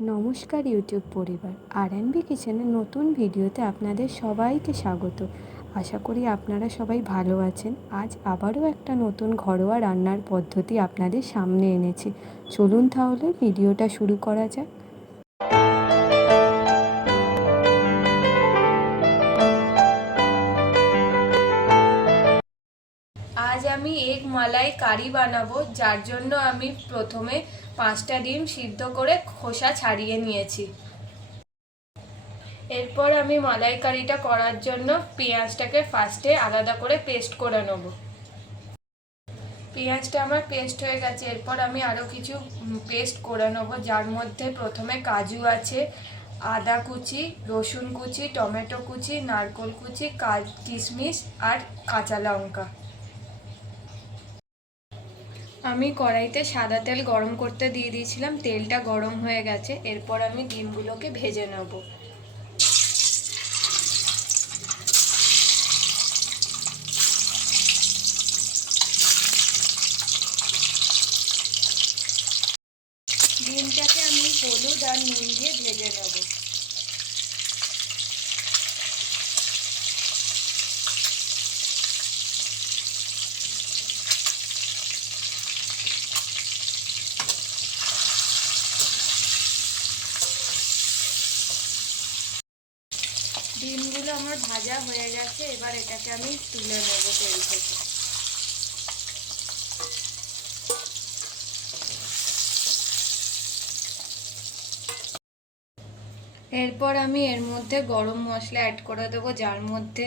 নমস্কার ইউটিউব পরিবার, আর&বি কিচেনের নতুন ভিডিওতে আপনাদের সবাইকে স্বাগত। আশা করি আপনারা সবাই ভালো আছেন। আজ আবারও একটা নতুন ঘরোয়া রান্নার পদ্ধতি আপনাদের সামনে এনেছি। চলুন তাহলে ভিডিওটা শুরু করা যাক। আজ আমি এগ মালাই কারি বানাবো, যার জন্য আমি প্রথমে 5টা ডিম সিদ্ধ করে খোসা ছাড়িয়ে নিয়েছি। এরপর আমি মালাই কারিটা করার জন্য পেঁয়াজটাকে ফার্স্টে আলাদা করে পেস্ট করে নেব। পেঁয়াজটা আমার পেস্ট হয়ে গেছে। এরপর আমি আরও কিছু পেস্ট করে নেব, যার মধ্যে প্রথমে কাজু আছে, আদা কুচি, রসুন কুচি, টমেটো কুচি, নারকেল কুচি, কিশমিশ আর কাঁচা লঙ্কা। আমি কড়াইতে সাদা তেল গরম করতে দিয়ে দিয়েছিলাম। তেলটা গরম হয়ে গেছে। এরপর আমি ডিমগুলোকে ভেজে নেব। ডিমটাকে আমি হলুদ আর নুন দিয়ে ভেজে নেব। ডিমগুলো আমার ভাজা হয়ে গেছে। এবার এটাকে আমি তুলে নেব তেল থেকে। এরপর আমি এর মধ্যে গরম মশলা অ্যাড করে দেবো, যার মধ্যে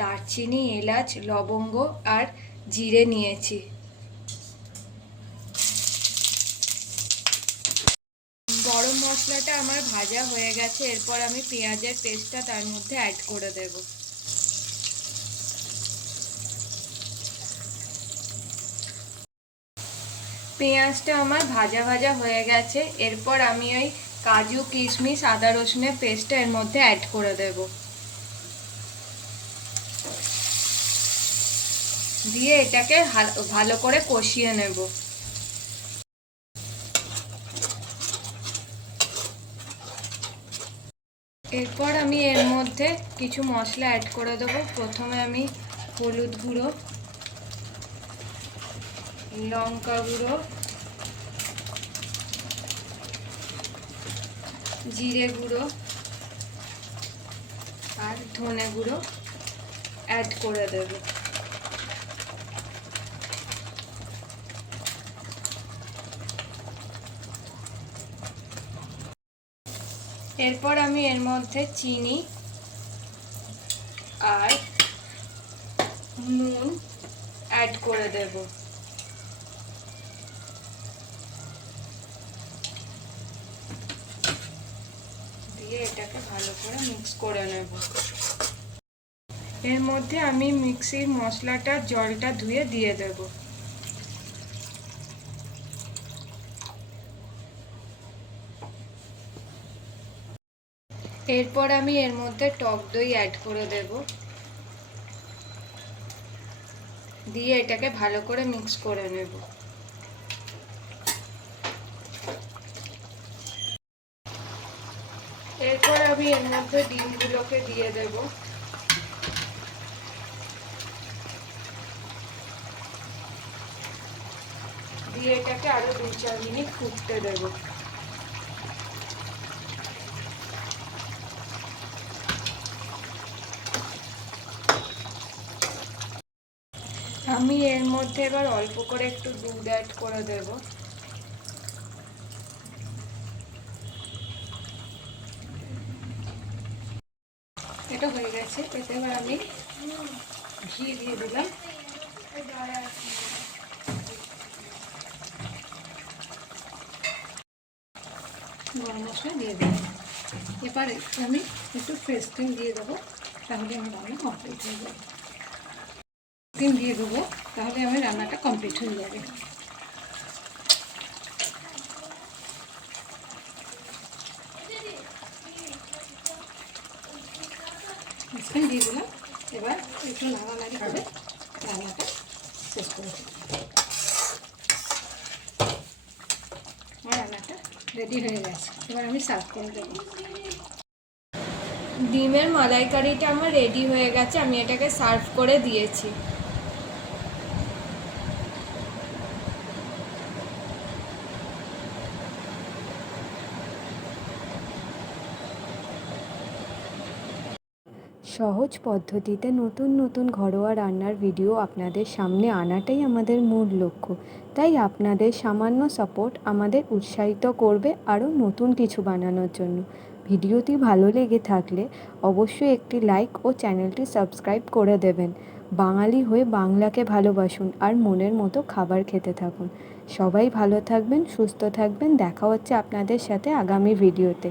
দারচিনি, এলাচ, লবঙ্গ আর জিরে নিয়েছি। গরম মশলাটা আমার ভাজা হয়ে গেছে। এরপর আমি পেঁয়াজের পেস্টটা তার মধ্যে অ্যাড করে দেব। পেঁয়াজটা আমার ভাজা ভাজা হয়ে গেছে। এরপর আমি ওই কাজু, কিশমিশ, আদা রসুনের পেস্টটা এর মধ্যে অ্যাড করে দেব। দিয়ে এটাকে ভালো করে কষিয়ে নেব। এরপর আমি এর মধ্যে কিছু মশলা অ্যাড করে দেবো। প্রথমে আমি হলুদ গুঁড়ো, লঙ্কা গুঁড়ো, জিরে গুঁড়ো আর ধনে গুঁড়ো অ্যাড করে দেব। এরপর আমি এর মধ্যে চিনি আর নুন অ্যাড করে দেব। দিয়ে এটাকে ভালো করে মিক্স করে নেব। এর মধ্যে আমি মিক্সির মশলাটা জলটা ধুয়ে দিয়ে দেব। এরপর আমি এর মধ্যে টক দই অ্যাড করে দেব। দিয়ে এটাকে ভালো করে মিক্স করে নেব। এরপর আমি এর মধ্যে ডিমগুলোকে দিয়ে দেব। দিয়ে এটাকে আরো 2-4 মিনিট ফুটতে দেব। আমি এর মধ্যে এবার অল্প করে একটু দুধ অ্যাড করে দেব। এটা হয়ে গেছে। এতে এবার আমি ঘি দিয়ে দিলাম। গরম মশলা দিয়ে দিলাম। এবারে আমি একটু ফ্রেশ ক্রিম দিয়ে দেবো, তাহলে আমার রান্না কমপ্লিট হয়ে যাবে। ক্রিম দিয়ে দেবো, তাহলে আমার রান্নাটা কমপ্লিট হয়ে যাবে। মাঝখানে দিয়ে দিলাম। এবার একটু নাড়ানাড়ি করে রান্নাটা শেষ করে দেবো। আমার রান্নাটা রেডি হয়ে গেছে, এবার আমি সার্ভ করে দেবো। ডিমের মালাইকারিটা আমার রেডি হয়ে গেছে, আমি এটাকে সার্ভ করে দিয়েছি। সহজ পদ্ধতিতে নতুন নতুন ঘরোয়া রান্নার ভিডিও আপনাদের সামনে আনাটাই আমাদের মূল লক্ষ্য। তাই আপনাদের সামান্য সাপোর্ট আমাদের উৎসাহিত করবে আরও নতুন কিছু বানানোর জন্য। ভিডিওটি ভালো লেগে থাকলে অবশ্যই একটি লাইক ও চ্যানেলটি সাবস্ক্রাইব করে দেবেন। বাঙালি হয়ে বাংলাকে ভালোবাসুন আর মনের মতো খাবার খেতে থাকুন। সবাই ভালো থাকবেন, সুস্থ থাকবেন। দেখা হচ্ছে আপনাদের সাথে আগামী ভিডিওতে।